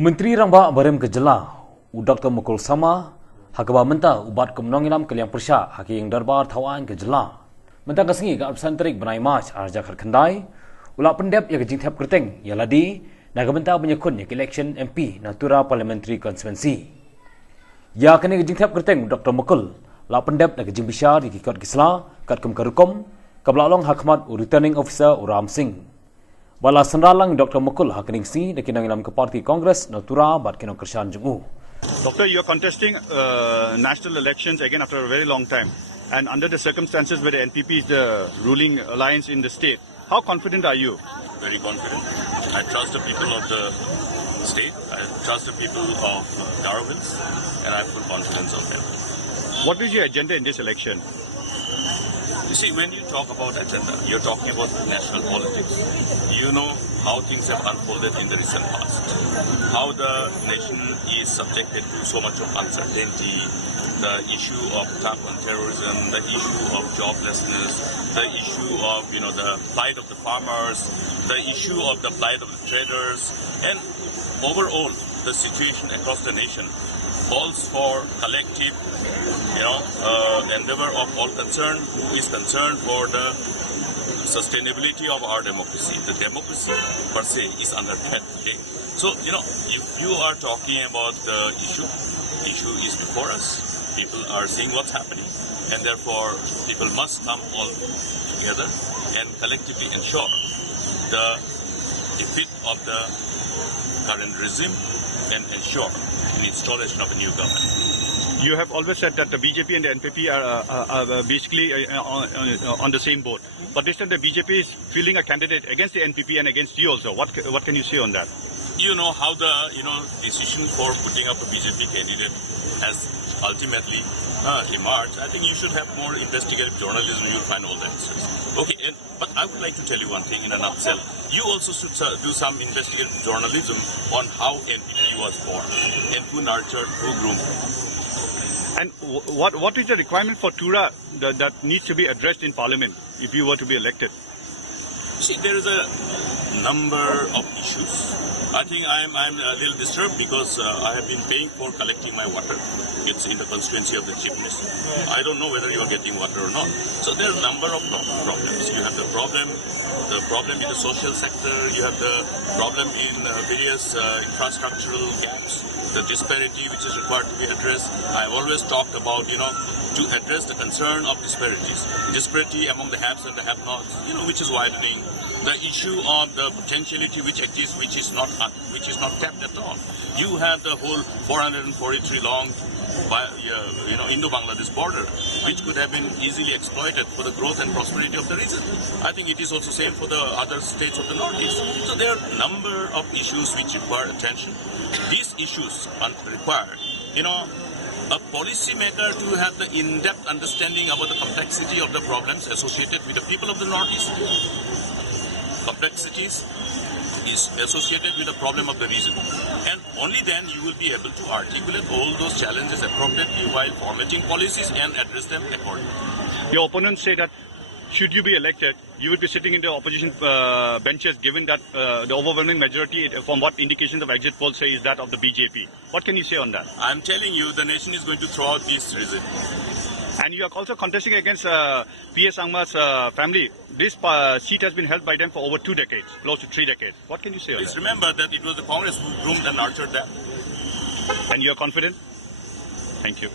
Menteri Ramba Barem Kejela, Dr. Mukul Sama, Hakaba Menta, Ubat Kumnongilam Kaliang Persha, Haking Darbar Tawan Kejela. Menta Kasingi Gap Santrik Benai March, Arja Khandai, Ulap Pendep Yak Jingthap Kerteng, Yaladi, Nagamenta Penyekun Yak Election MP, Natura Parliamentary Constituency. Ya Kene Jingthap Kerteng, Dr. Mukul, Lap Pendep Yak Jing Bishar, Yikikot Kisla, Katkum Karukom, Kablalong Hakmat, Returning Officer Uram Singh. Bala senralang Dr. Mukul hakening si dekinang ilam ke Parti Kongres Natura bat kinong Kershan Jungu. Doctor, you are contesting national elections again after a very long time, and under the circumstances where the NPP is the ruling alliance in the state, how confident are you? Very confident. I trust the people of the state. I trust the people of Darwin's, and I have full confidence of them. What is your agenda in this election? You see, when you talk about agenda, you're talking about national politics. You know how things have unfolded in the recent past, how the nation is subjected to so much of uncertainty, the issue of attack on terrorism, the issue of joblessness, the issue of, the plight of the farmers, the issue of the plight of the traders, and overall, the situation across the nation calls for collective, endeavor of all concerned who is concerned for the sustainability of our democracy. The democracy per se is under threat today. So, if you are talking about the issue is before us. People are seeing what's happening, and therefore people must come all together and collectively ensure the defeat of the current regime and ensure the installation of a new government. You have always said that the BJP and the NPP are basically on the same boat. But this time the BJP is fielding a candidate against the NPP and against you also. What can you say on that? You know how the decision for putting up a BJP candidate has ultimately emerged. I think you should have more investigative journalism. You'll find all the answers. Okay, but I would like to tell you one thing in a nutshell. You also should do some investigative journalism on how NPP was formed and who nurtured, who groomed. And what is the requirement for Tura that needs to be addressed in Parliament if you were to be elected? See, there is a number of issues. I think I'm a little disturbed because I have been paying for collecting my water. It's in the constituency of the Chief Minister. I don't know whether you are getting water or not. So there are a number of problems. You have the problem in the social sector. You have the problem in various infrastructural gaps, the disparity which is required to be addressed. I've always talked about, to address the concern of disparity among the haves and the have-nots, which is widening. The issue of the potentiality which exists, which is not tapped at all. You have the whole 443 long, Indo-Bangladesh border, which could have been easily exploited for the growth and prosperity of the region. I think it is also same for the other states of the Northeast. So there are a number of issues which require attention. These issues require, a policymaker to have the in-depth understanding about the complexity of the problems associated with the people of the Northeast. Complexities is associated with the problem of the region. And only then you will be able to articulate all those challenges appropriately while formatting policies and address them accordingly. Your opponents say that should you be elected, you will be sitting in the opposition benches, given that the overwhelming majority, from what indications of exit polls say, is that of the BJP. What can you say on that? I'm telling you, the nation is going to throw out this reason. And you are also contesting against P.S. Angma's family. This seat has been held by them for over 2 decades, close to 3 decades. What can you say on that? Please remember that it was the Congress who groomed and nurtured them. And you are confident? Thank you.